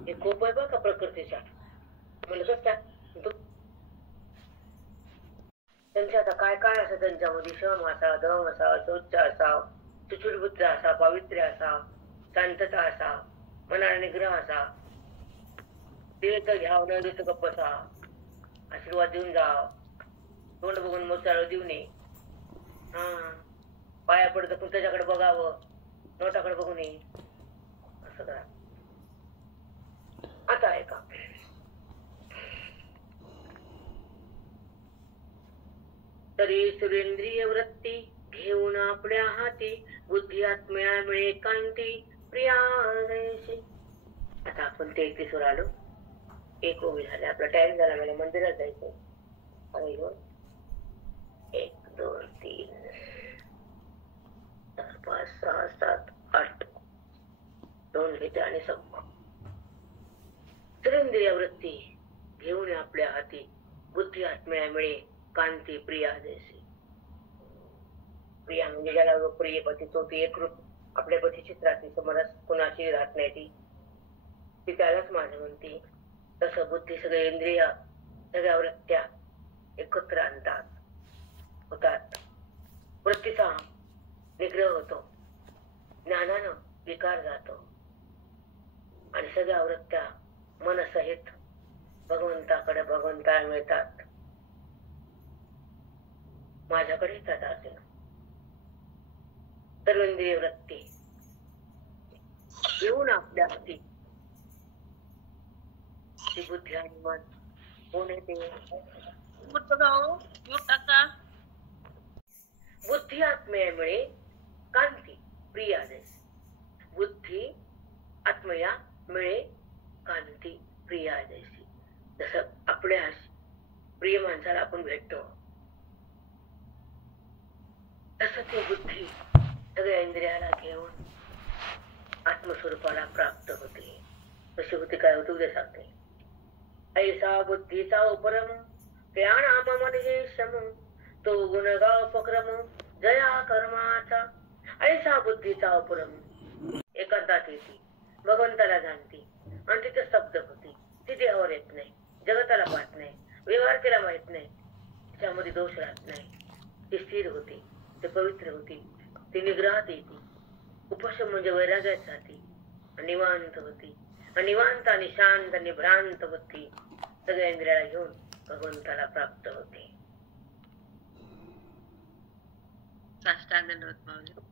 हे खूप आहे बघ का प्रकृतीच्या. म्हणलं कसं काय? त्यांच्या आता काय काय असं त्यांच्यामध्ये शम असा, दम असा, शौच असाव, सुचिरबुद्ध असा, पावित्र्य असा, शांतता असा, मनाला निग्रह असा, देत घ्याव न देत गप्प बसा, आशीर्वाद देऊन जाव, तोंड बघून मोचाळ देऊ नये, पाया पडत पण त्याच्याकडे बघावं, नोटाकडे बघू नये, असं करा. आता ऐका. तरी सुरेंद्रिय वृत्ती घेऊन आपल्या हाती, बुद्धी आत्म्या मिळे कांती प्रियाशी. आता आपण 33 वर आलो. 1 ओवी झाले. आपला टाइम झाला. मला मंदिरात जायचं. 1 2 3 4 5 6 7 8 2 घेते आणि संप. सुरेंद्रिय वृत्ती घेऊन आपल्या हाती, बुद्धी आत्म्या मिळे कांती प्रिया देशी. प्रिया म्हणजे ज्याला प्रिय पती तो ती एकरूप आपल्या पतीचीच राहते, समरस कुणाची राहत नाही ती त्यालाच माझं म्हणते. तसं बुद्धी सगळे इंद्रिय सगळ्या वृत्त्या एकत्र आणतात, होतात. वृत्तीचा निग्रह होतो, ज्ञानानं विकार जातो आणि सगळ्या वृत्त्या मनसहित भगवंताला मिळतात. माझ्याकडे येतात अर्जुन. सर्वेंद्रिय वृत्ती येऊन आपल्या हाती, ती बुद्धी आणि मन कोण येते? बुद्धी आत्मयामुळे कांती प्रिया देश. बुद्धी आत्मया मिळे कांती प्रिया देशी. जसं आपल्या प्रिय माणसाला आपण भेटतो, तसं ती बुद्धी सगळ्या इंद्रियाला घेऊन आत्मस्वरूपाला प्राप्त होते. कशी होती, काय होती उद्या सांगते. ऐसा बुद्धीचा उपरम ज्ञानाम म्हणजे शम, तो गुणगा उपक्रम जया कर्माचा. ऐसा बुद्धीचा उपरम एकांतात येते, भगवंताला जाणती आणि तिथे स्तब्ध होती. ती देहावर येत नाही, जगताला पाहत नाही, व्यवहार तिला माहित नाही, तिच्यामध्ये दोष राहत नाही. ती स्थिर होती, ते पवित्र होती, ती निग्रहात येते. उपशम म्हणजे वैराग्यात जाते, निवांत होती. निवांत आणि शांत आणि भ्रांत बुद्धी सगळ्या इंद्रियाला घेऊन भगवंताला प्राप्त होते.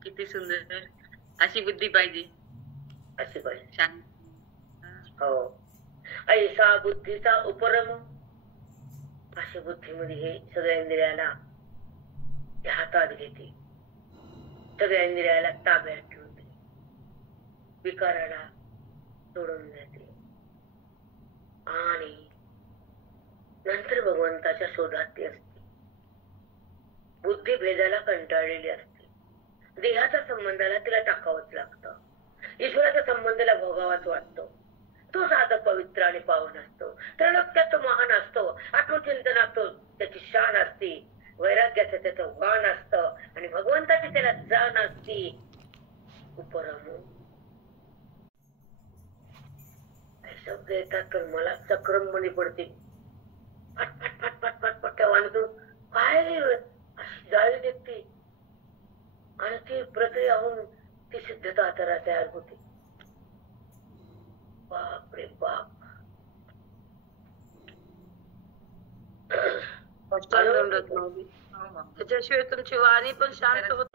किती सुंदर. अशी बुद्धी पाहिजे, अशी पाहिजे. हो. ऐसा बुद्धीचा उपरम, अशी बुद्धीमध्ये हे सगळ्या इंद्रियाला हातात घेते, सगळ्या इंद्रियाला ताब्यात ठेवते, विकाराला सोडून देते आणि नंतर भगवंताच्या शोधात ती असते. बुद्धी भेदाला कंटाळलेली असते. देहाच्या संबंधाला तिला टाकावंच लागतं. ईश्वराच्या संबंधाला भोगावाच वाटतो. तो साधक पवित्र आणि पावन असतो, त्रैलोक्यात तो महान असतो, आत्मचिंतनात तो त्याची शान असते, वैराग्याचं त्याचं वाण असतं आणि भगवंताची त्याला जाण असते. उपरम शब्द येतात तर मला चक्रम मध्ये पडते. फट फट फट फट फट फट आणि तो काय अशी जाळी निघते आणि ती प्रक्रिया होऊन ती सिद्धता तयार होते. बाप रे बाप. त्याच्याशिवाय तुमची वाणी पण शांत होत.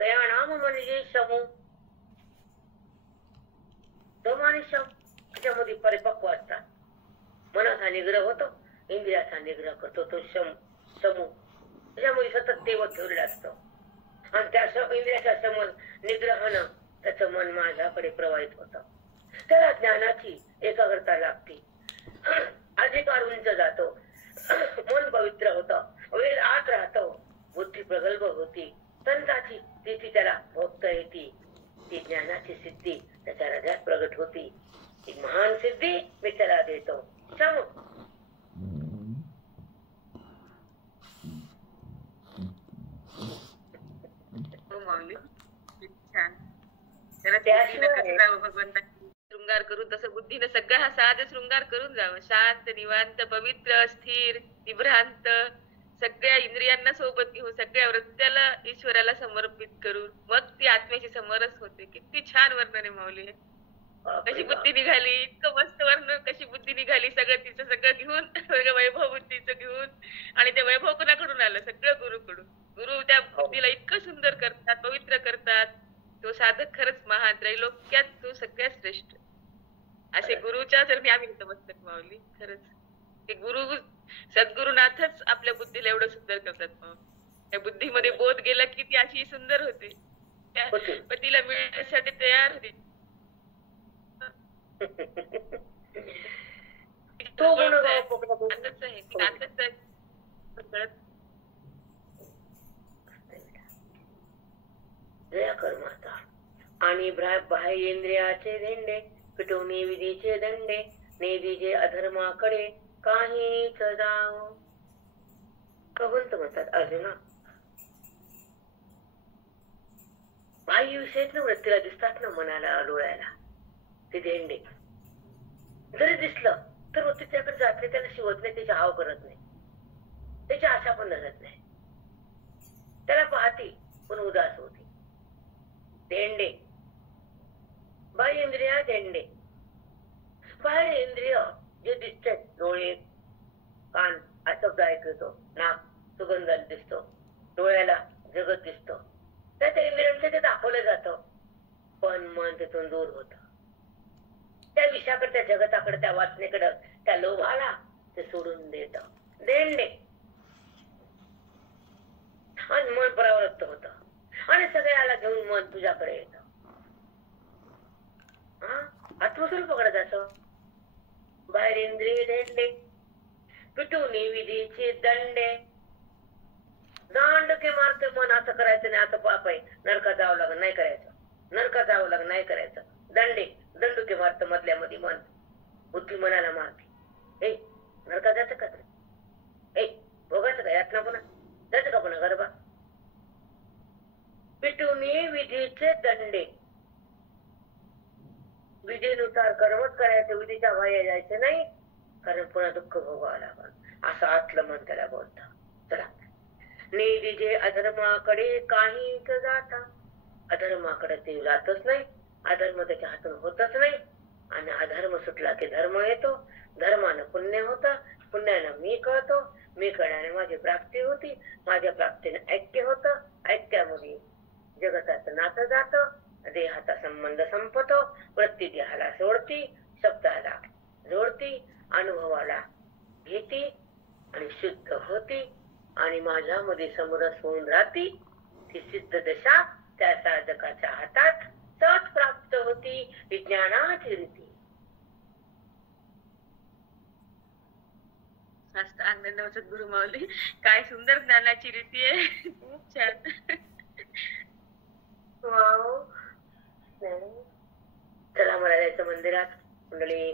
तया नाम म्हणजे शमू, दम आणि शम त्याच्यामध्ये परिपक्व असतात. मनाचा निग्रह होतो, इंद्रियाचा निग्रह करतो तो समू. त्याच्यामुळे सतत तेवत ठेवलेलं असतं आणि त्या इंद्रियाच्या निग्रहानं त्याचं मन माझ्याकडे प्रवाहित होतं. त्याला ज्ञानाची एकाग्रता लागते, अधिकार उंच जातो, मन पवित्र होतं, वेळ आत राहतो, बुद्धी प्रगल्भ होती, संताची तिथे त्याला भोगता येते, ती ज्ञानाची सिद्धी त्याच्या हृदयात प्रगट होती. ती महान सिद्धी मी त्याला देतो. छान. त्याला भगवंता शृंगार करून तसं बुद्धीनं सगळा हा साध शृंगार करून जावं, शांत निवांत पवित्र स्थिर निभ्रांत, सगळ्या इंद्रियांना सोबत घेऊन सगळ्या वृत्त्याला ईश्वराला समर्पित करून मग ती आत्म्याची समरस होते. किती छान वर्णन आहे माऊली. कशी बुद्धी निघाली, इतकं मस्त वर्णन, कशी बुद्धी निघाली, सगळं तिचं सगळं घेऊन वैभव बुद्धीचं घेऊन. आणि ते वैभव कुणाकडून आलं? सगळं गुरुकडून. गुरु त्या बुद्धीला इतकं सुंदर करतात, पवित्र करतात. तो साधक खरंच महान, त्रैलोक्यात तो सगळ्यात श्रेष्ठ. असे गुरुच्या चरणी आम्ही नतमस्तक माऊली. खरंच ते गुरु सद्गुरुनाथच आपल्या बुद्धीला एवढं सुंदर करतात माऊली. त्या बुद्धीमध्ये बोध गेला की ती अशी सुंदर होते, त्या पतीला मिळण्यासाठी तयार होते. आणि बाह्य इंद्रियाचे धेंडे पिटवणे विधीचे दंडे, नेदीचे अधर्माकडे काहीच जाव. भगवंत म्हणतात अर्जुना, बाह्य विषयच ना वृत्तीला दिसतात ना, मनाला डोळ्याला ते धेंडे. जरी दिसलं तर वृत्ती त्याकडे जात नाही, त्याला शिवत नाही, त्याची हाव करत नाही, त्याची आशा पण धरत नाही, त्याला पाहते पण उदास होती. धेंडे बाह्य इंद्रिया धेंडे. बाहेर इंद्रिय जे दिसतात, डोळे कान शब्द ऐकतो, नाक सुगंध दिसतो, डोळ्याला जगत दिसतो, त्या इंद्रियांचं ते दाखवलं जातं, पण मन तिथून दूर होत. त्या विषयाकडे, त्या जगताकडे, त्या वासनेकडे, त्या लोभाला ते सोडून देत. धेंडे. आणि मन परावृत्त होत आणि सगळ्याला घेऊन मन तुझ्याकडे येत. आत्मस्वरूपाकडे जातं. बाहेर इंद्रिय धेंडे पिटूनी विधीचे दंडे. दांड के मारते मन, असं करायचं नाही, असं पाप आहे, नरकात जावं लागेल, नाही करायचं, नरकात जावं लागेल, नाही करायचं. दंडे दंडुके मारत मधल्या मध्ये मन, बुद्धी मनाला मारते. नरकात जायचं का? भोगायचं का? यातना पुन्हा जायचं का पुन्हा गरबा? पिटूनी विधीचे दंडे. विधीनुसार कर्मच करायचं, विधीच्या बाहेर जायचं नाही, कारण पुन्हा दुःख भोगावं लागल, असं आतलं मन त्याला बोलत. चला, नेदीजे अधर्माकडे काहीच जाता. अधर्माकडे ते जातच नाही, अधर्म त्याच्या हातून होतच नाही. आणि अधर्म सुटला की धर्म येतो, धर्मानं पुण्य होतं, पुण्यानं मी कळतो, मी कळल्याने माझी प्राप्ती होती, माझ्या प्राप्तीने ऐक्य होतं, ऐक्यामध्ये जगताचं नातं जातं, देहाचा संबंध संपतो, वृत्ती देहाला सोडती, शब्दाला जोडती, अनुभवाला घेती आणि शुद्ध होती आणि माझ्यामध्ये समरस होऊन राहती. ती सिद्ध दशा त्या साधकाच्या हातात सहज प्राप्त होती. विज्ञानाची रीती. गुरु माऊली, काय सुंदर ज्ञानाची रीती आहे. खूप छान. चला मला जायचं मंदिरात. मंडळी